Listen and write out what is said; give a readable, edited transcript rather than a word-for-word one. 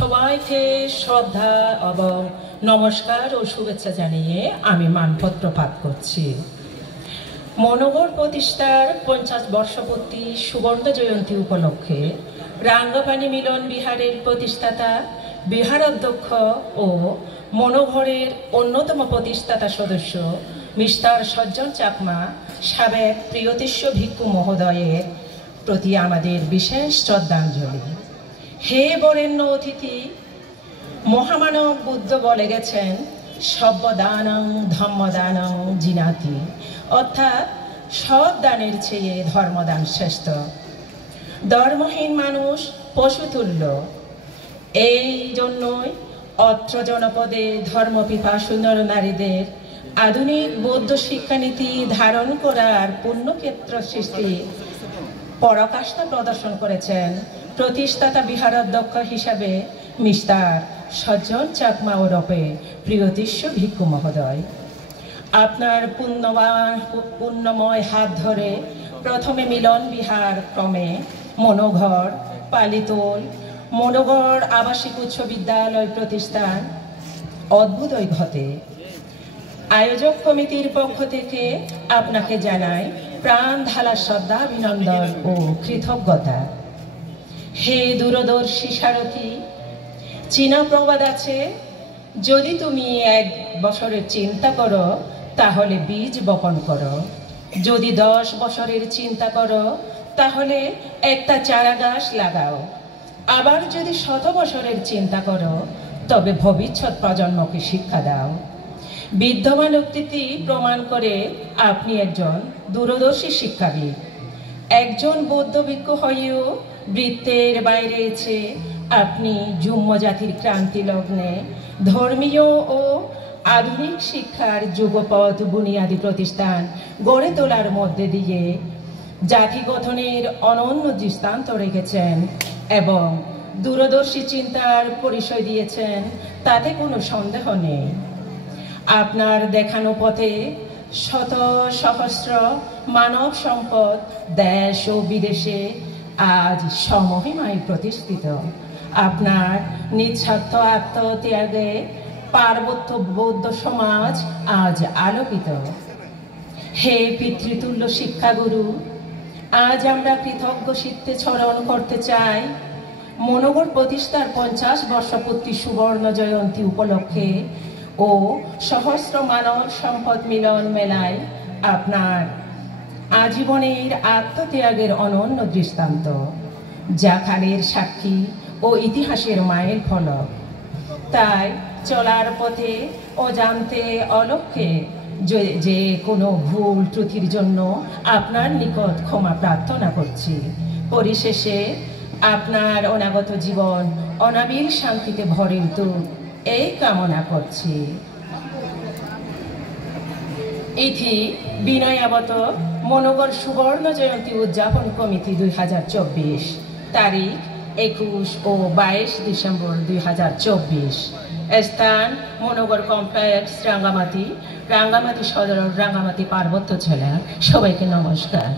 সবাইকে শ্রদ্ধা এবং নমস্কার ও শুভেচ্ছা জানিয়ে আমি মানপত্র পাঠ করছি। মনোগড় প্রতিষ্ঠার 50 বর্ষপূর্তি সুবর্ণ জয়ন্তী উপলক্ষে রাঙ্গাপানি মিলন বিহারের প্রতিষ্ঠাতা, বিহার অধ্যক্ষ ও মনোগড়ের অন্যতম প্রতিষ্ঠাতা সদস্য মিস্টার সজ্জন চাকমা সাবেক প্রিয়তিষ্য ভিক্ষু মহোদয়ের প্রতি আমাদের বিশেষ শ্রদ্ধাঞ্জলি। হে বরেণ্য অতিথি, মহামানব বুদ্ধ বলে গেছেন সব্যদানং ধম্মদানং জিনাতি, অর্থাৎ সব দানের চেয়ে ধর্মদান শ্রেষ্ঠ। ধর্মহীন মানুষ পশুতুল্য। এই জন্যই অত্র জনপদে ধর্মপিপাসু নর নারীদের আধুনিক বৌদ্ধ শিক্ষানীতি ধারণ করার পুণ্যক্ষেত্র সৃষ্টি পরাকাষ্ঠা প্রদর্শন করেছেন প্রতিষ্ঠাতা বিহার অধ্যক্ষ হিসাবে মিস্টার সজ্জন চাকমা ওরফে প্রিয়তিষ্য ভিক্ষু মহোদয়। আপনার পুণ্যময় হাত ধরে প্রথমে মিলন বিহার, ক্রমে মনোগড়, পালিতোল, মনোগড় আবাসিক উচ্চ বিদ্যালয় প্রতিষ্ঠান অদ্ভুতই ঘটে। আয়োজক কমিটির পক্ষ থেকে আপনাকে জানাই প্রাণ ঢালা শ্রদ্ধা, অভিনন্দন ও কৃতজ্ঞতা। হে দূরদর্শী সারথি, চীনা প্রবাদ আছে, যদি তুমি 1 বছরের চিন্তা করো তাহলে বীজ বপন করো, যদি 10 বছরের চিন্তা করো তাহলে একটা চারা গাছ লাগাও, আবার যদি 100 বছরের চিন্তা করো তবে ভবিষ্যৎ প্রজন্মকে শিক্ষা দাও। বিদ্যমান উক্তিটি প্রমাণ করে আপনি একজন দূরদর্শী শিক্ষাবিদ। একজন বৌদ্ধ ভিক্ষু হয়েও বৃত্তের বাইরে এসে আপনি যুম্ম জাতির ক্রান্তি লগ্নে ধর্মীয় ও আধুনিক শিক্ষার যুগপথ বুনিয়াদী প্রতিষ্ঠান গড়ে তোলার মধ্যে দিয়ে জাতি গঠনের অনন্য দৃষ্টান্ত রেখেছেন এবং দূরদর্শী চিন্তার পরিচয় দিয়েছেন, তাতে কোনো সন্দেহ নেই। আপনার দেখানো পথে শত সহস্র মানব সম্পদ দেশ ও বিদেশে আজ সমহিমায় প্রতিষ্ঠিত। আপনার নিঃস্বার্থ আত্মত্যাগে পার্বত্য বৌদ্ধ সমাজ আজ আলোকিত। হে পিতৃতুল্য শিক্ষাগুরু, আজ আমরা কৃতজ্ঞ চিত্তে স্মরণ করতে চাই মনোগড় প্রতিষ্ঠার 50 বর্ষপূর্তি সুবর্ণ জয়ন্তী উপলক্ষে ও সহস্র মানব সম্পদ মিলন মেলায় আপনার আজীবনের আত্মত্যাগের অনন্য দৃষ্টান্ত, যা কালের সাক্ষী ও ইতিহাসের মাইল ফলক। তাই চলার পথে অজান্তে অলক্ষ্যে যে কোনো ভুল ত্রুটির জন্য আপনার নিকট ক্ষমা প্রার্থনা করছি। পরিশেষে আপনার অনাগত জীবন অনাবিল শান্তিতে ভরে উঠুক এই কামনা করছি। ইতি বিনয়াবত মনোগড় সুবর্ণ জয়ন্তী উদযাপন কমিটি 2024, তারিখ 21 ও 22 ডিসেম্বর 2024। স্থান মনোগড় কমপ্লেক্স, রাঙ্গামাটি সদর, রাঙ্গামাটি পার্বত্য জেলা। সবাইকে নমস্কার।